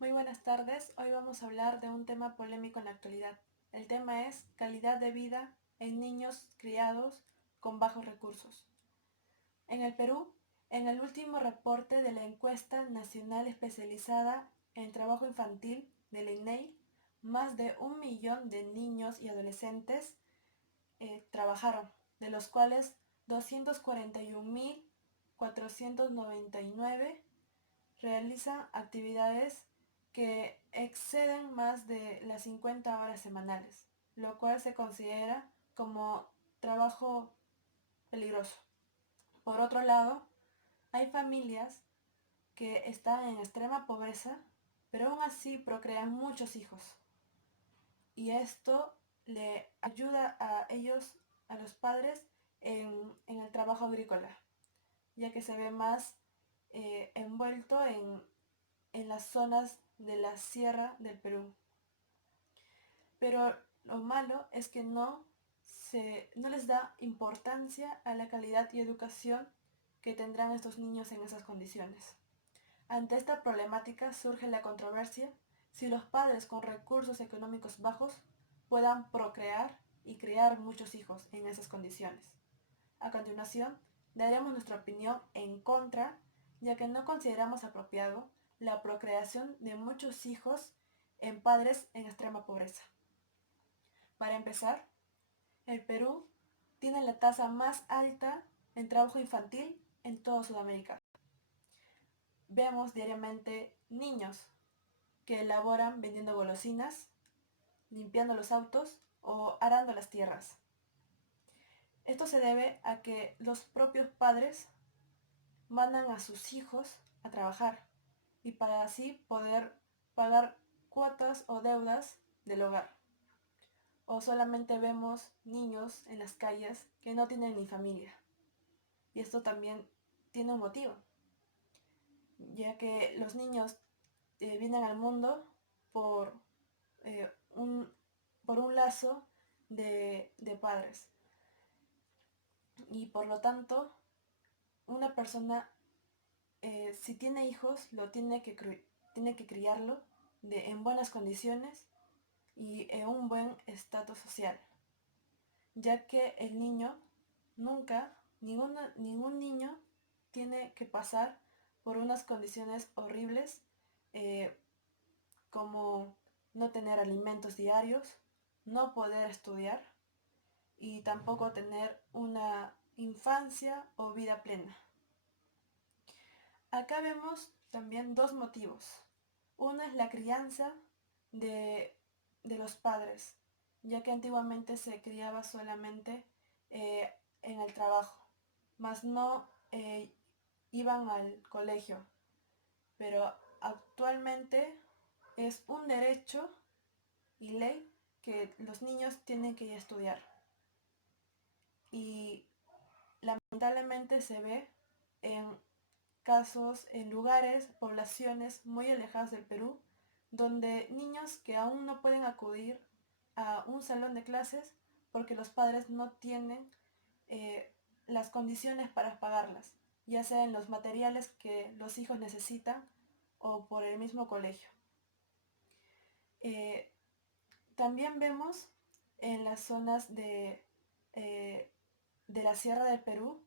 Muy buenas tardes. Hoy vamos a hablar de un tema polémico en la actualidad. El tema es calidad de vida en niños criados con bajos recursos. En el Perú, en el último reporte de la Encuesta Nacional Especializada en Trabajo Infantil del INEI, más de 1 millón de niños y adolescentes trabajaron, de los cuales 241.499 realiza actividades que exceden más de las 50 horas semanales, lo cual se considera como trabajo peligroso. Por otro lado, hay familias que están en extrema pobreza, pero aún así procrean muchos hijos. Y esto le ayuda a ellos, a los padres, en el trabajo agrícola, ya que se ve más envuelto en las zonas de la sierra del Perú. Pero lo malo es que no les da importancia a la calidad y educación que tendrán estos niños en esas condiciones. Ante esta problemática surge la controversia si los padres con recursos económicos bajos puedan procrear y criar muchos hijos en esas condiciones. A continuación, daremos nuestra opinión en contra, ya que no consideramos apropiado la procreación de muchos hijos en padres en extrema pobreza. Para empezar, el Perú tiene la tasa más alta en trabajo infantil en toda Sudamérica. Vemos diariamente niños que elaboran vendiendo golosinas, limpiando los autos o arando las tierras. Esto se debe a que los propios padres mandan a sus hijos a trabajar y para así poder pagar cuotas o deudas del hogar. O solamente vemos niños en las calles que no tienen ni familia. Y esto también tiene un motivo, ya que los niños vienen al mundo por, eh, un, por un lazo de padres. Y por lo tanto, una persona, si tiene hijos, tiene que criarlo en buenas condiciones y en un buen estatus social, ya que el niño nunca, ningún niño tiene que pasar por unas condiciones horribles, eh, como no tener alimentos diarios, no poder estudiar y tampoco tener una infancia o vida plena. Acá vemos también dos motivos. Uno es la crianza de, de los padres, ya que antiguamente se criaba solamente en el trabajo, mas no iban al colegio. Pero actualmente es un derecho y ley que los niños tienen que ir a estudiar. Y lamentablemente se ve en casos, en lugares, poblaciones muy alejadas del Perú, donde niños que aún no pueden acudir a un salón de clases porque los padres no tienen las condiciones para pagarlas, ya sea en los materiales que los hijos necesitan o por el mismo colegio. Eh, También vemos en las zonas eh, de la Sierra del Perú,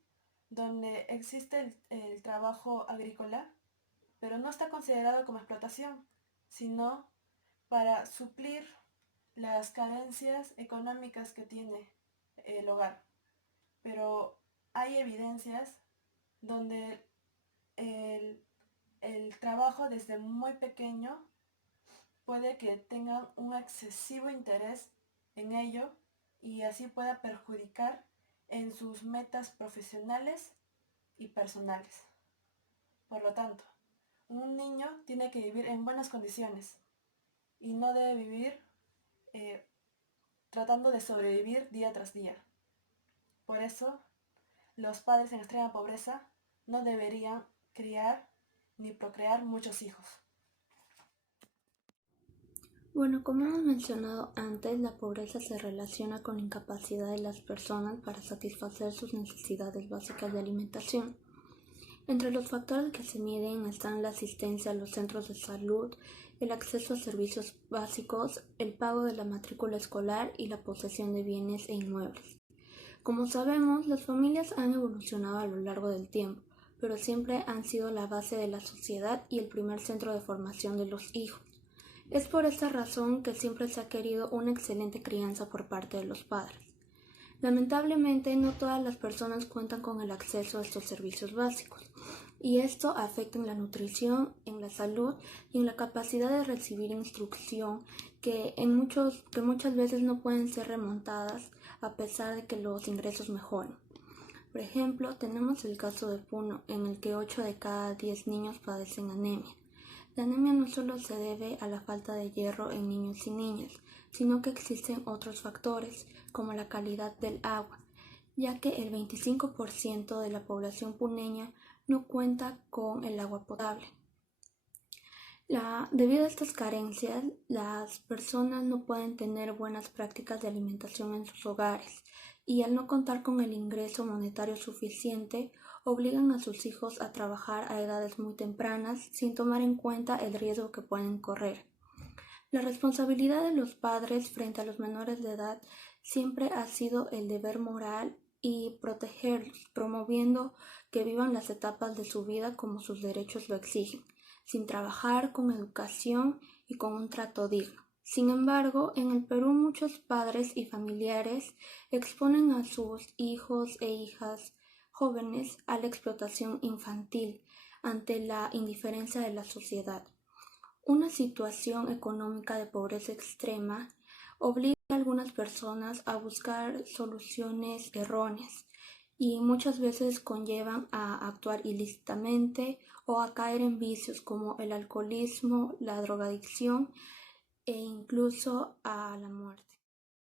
donde existe el trabajo agrícola, pero no está considerado como explotación, sino para suplir las carencias económicas que tiene el hogar. Pero hay evidencias donde el, el trabajo desde muy pequeño puede que tengan un excesivo interés en ello y así pueda perjudicar en sus metas profesionales y personales. Por lo tanto, un niño tiene que vivir en buenas condiciones y no debe vivir eh, tratando de sobrevivir día tras día. Por eso, los padres en extrema pobreza no deberían criar ni procrear muchos hijos. Bueno, como hemos mencionado antes, la pobreza se relaciona con la incapacidad de las personas para satisfacer sus necesidades básicas de alimentación. Entre los factores que se miden están la asistencia a los centros de salud, el acceso a servicios básicos, el pago de la matrícula escolar y la posesión de bienes e inmuebles. Como sabemos, las familias han evolucionado a lo largo del tiempo, pero siempre han sido la base de la sociedad y el primer centro de formación de los hijos. Es por esta razón que siempre se ha querido una excelente crianza por parte de los padres. Lamentablemente, no todas las personas cuentan con el acceso a estos servicios básicos, y esto afecta en la nutrición, en la salud y en la capacidad de recibir instrucción que muchas veces no pueden ser remontadas a pesar de que los ingresos mejoren. Por ejemplo, tenemos el caso de Puno, en el que 8 de cada 10 niños padecen anemia. La anemia no solo se debe a la falta de hierro en niños y niñas, sino que existen otros factores, como la calidad del agua, ya que el 25% de la población puneña no cuenta con el agua potable. Debido a estas carencias, las personas no pueden tener buenas prácticas de alimentación en sus hogares, y al no contar con el ingreso monetario suficiente, obligan a sus hijos a trabajar a edades muy tempranas sin tomar en cuenta el riesgo que pueden correr. La responsabilidad de los padres frente a los menores de edad siempre ha sido el deber moral y protegerlos, promoviendo que vivan las etapas de su vida como sus derechos lo exigen, sin trabajar, con educación y con un trato digno. Sin embargo, en el Perú muchos padres y familiares exponen a sus hijos e hijas jóvenes a la explotación infantil ante la indiferencia de la sociedad. Una situación económica de pobreza extrema obliga a algunas personas a buscar soluciones erróneas y muchas veces conllevan a actuar ilícitamente o a caer en vicios como el alcoholismo, la drogadicción e incluso a la muerte.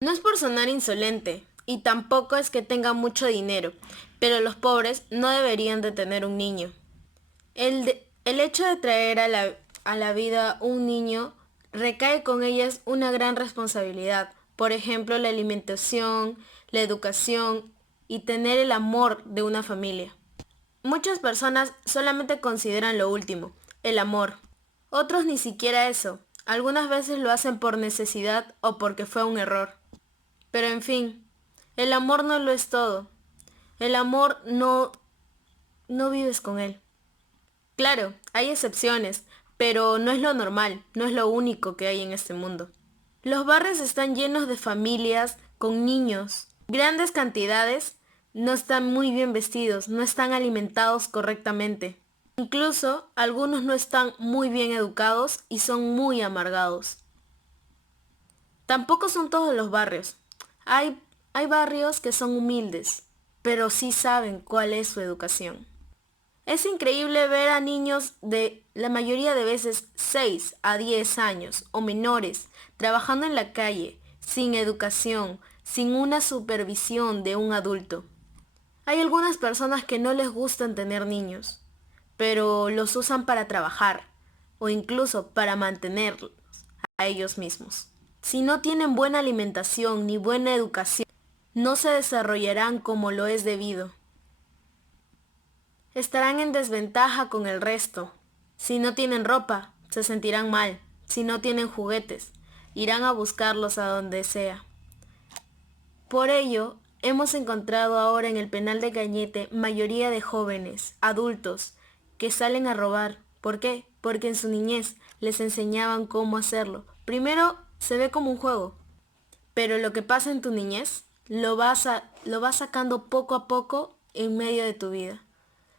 No es por sonar insolente, y tampoco es que tenga mucho dinero, pero los pobres no deberían de tener un niño. El hecho de traer a la vida un niño recae con ellas una gran responsabilidad. Por ejemplo, la alimentación, la educación y tener el amor de una familia. Muchas personas solamente consideran lo último, el amor. Otros ni siquiera eso. Algunas veces lo hacen por necesidad o porque fue un error. Pero en fin, el amor no lo es todo. El amor no vives con él. Claro, hay excepciones, pero no es lo normal, no es lo único que hay en este mundo. Los barrios están llenos de familias con niños. Grandes cantidades no están muy bien vestidos, no están alimentados correctamente. Incluso algunos no están muy bien educados y son muy amargados. Tampoco son todos los barrios. Hay barrios que son humildes, pero sí saben cuál es su educación. Es increíble ver a niños de la mayoría de veces 6 a 10 años o menores trabajando en la calle, sin educación, sin una supervisión de un adulto. Hay algunas personas que no les gustan tener niños, pero los usan para trabajar o incluso para mantenerlos a ellos mismos. Si no tienen buena alimentación ni buena educación, no se desarrollarán como lo es debido. Estarán en desventaja con el resto. Si no tienen ropa, se sentirán mal. Si no tienen juguetes, irán a buscarlos a donde sea. Por ello, hemos encontrado ahora en el penal de Cañete mayoría de jóvenes, adultos, que salen a robar. ¿Por qué? Porque en su niñez les enseñaban cómo hacerlo. Primero se ve como un juego, pero lo que pasa en tu niñez lo vas sacando poco a poco en medio de tu vida.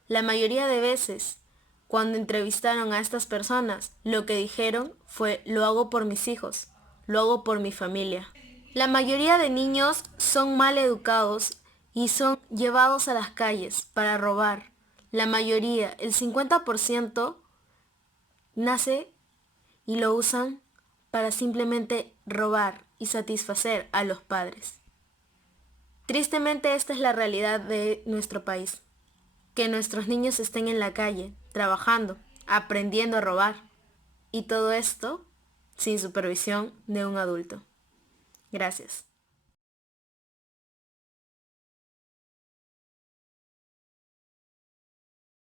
La mayoría de veces, cuando entrevistaron a estas personas, lo que dijeron fue: lo hago por mis hijos, lo hago por mi familia. La mayoría de niños son mal educados y son llevados a las calles para robar. La mayoría, el 50%, nace y lo usan para simplemente robar y satisfacer a los padres. Tristemente, esta es la realidad de nuestro país. Que nuestros niños estén en la calle, trabajando, aprendiendo a robar. Y todo esto sin supervisión de un adulto. Gracias.